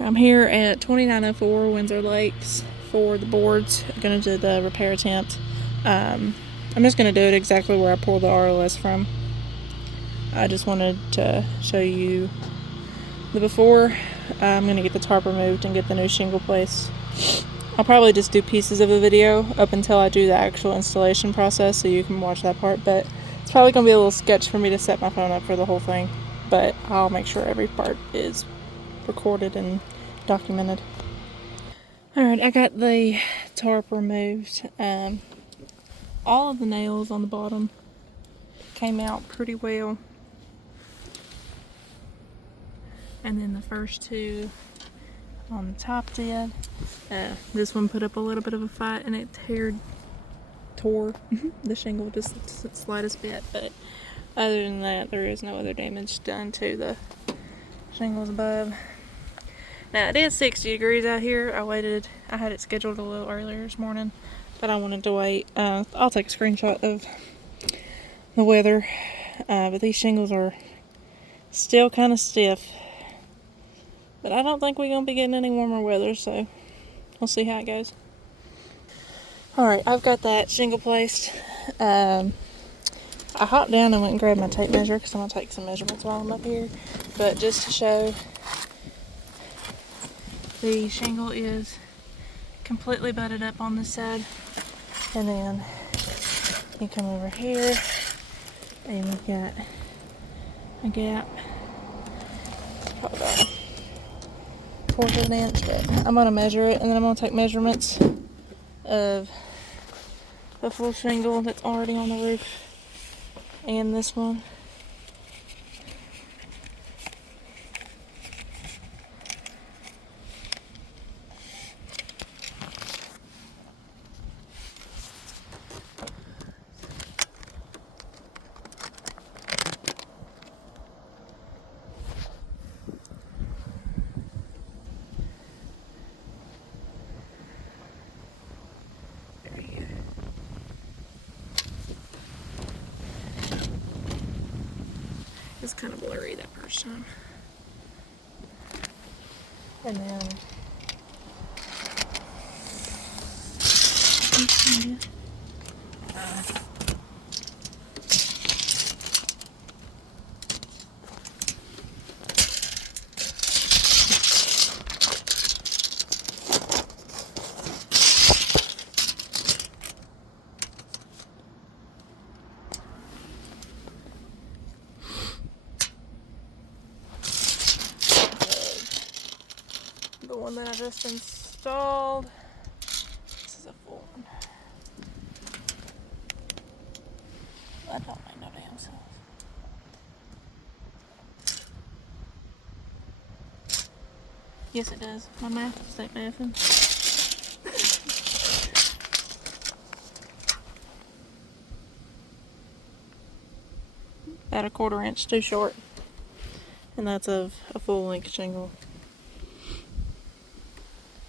I'm here at 2904 Windsor Lakes for the boards. I'm going to do the repair attempt. I'm just going to do it exactly where I pulled the ROS from. I just wanted to show you the before. I'm going to get the tarp removed and get the new shingle placed. I'll probably just do pieces of the video up until I do the actual installation process so you can watch that part, but it's probably going to be a little sketch for me to set my phone up for the whole thing, but I'll make sure every part is recorded and documented. Alright, I got the tarp removed. All of the nails on the bottom came out pretty well, and then the first two on the top did. This one put up a little bit of a fight and it tore the shingle just the slightest bit, but other than that there is no other damage done to the shingles above. Now it is 60 degrees out here. I had it scheduled a little earlier this morning, but I wanted to wait. I'll take a screenshot of the weather, but these shingles are still kind of stiff. But I don't think we're going to be getting any warmer weather, so we'll see how it goes. Alright, I've got that shingle placed. I hopped down and went and grabbed my tape measure because I'm going to take some measurements while I'm up here. But just to show, the shingle is completely butted up on this side. And then you come over here and you've got a gap. It's probably about 1/4 of an inch, but I'm going to measure it and then I'm going to take measurements of the full shingle that's already on the roof and this one. It's kind of blurry that first time. And then the one that I just installed. This is a full one. That don't make no damn sense. Yes, it does. My math just ain't mathing. About 1/4 inch too short. And that's of a full length shingle.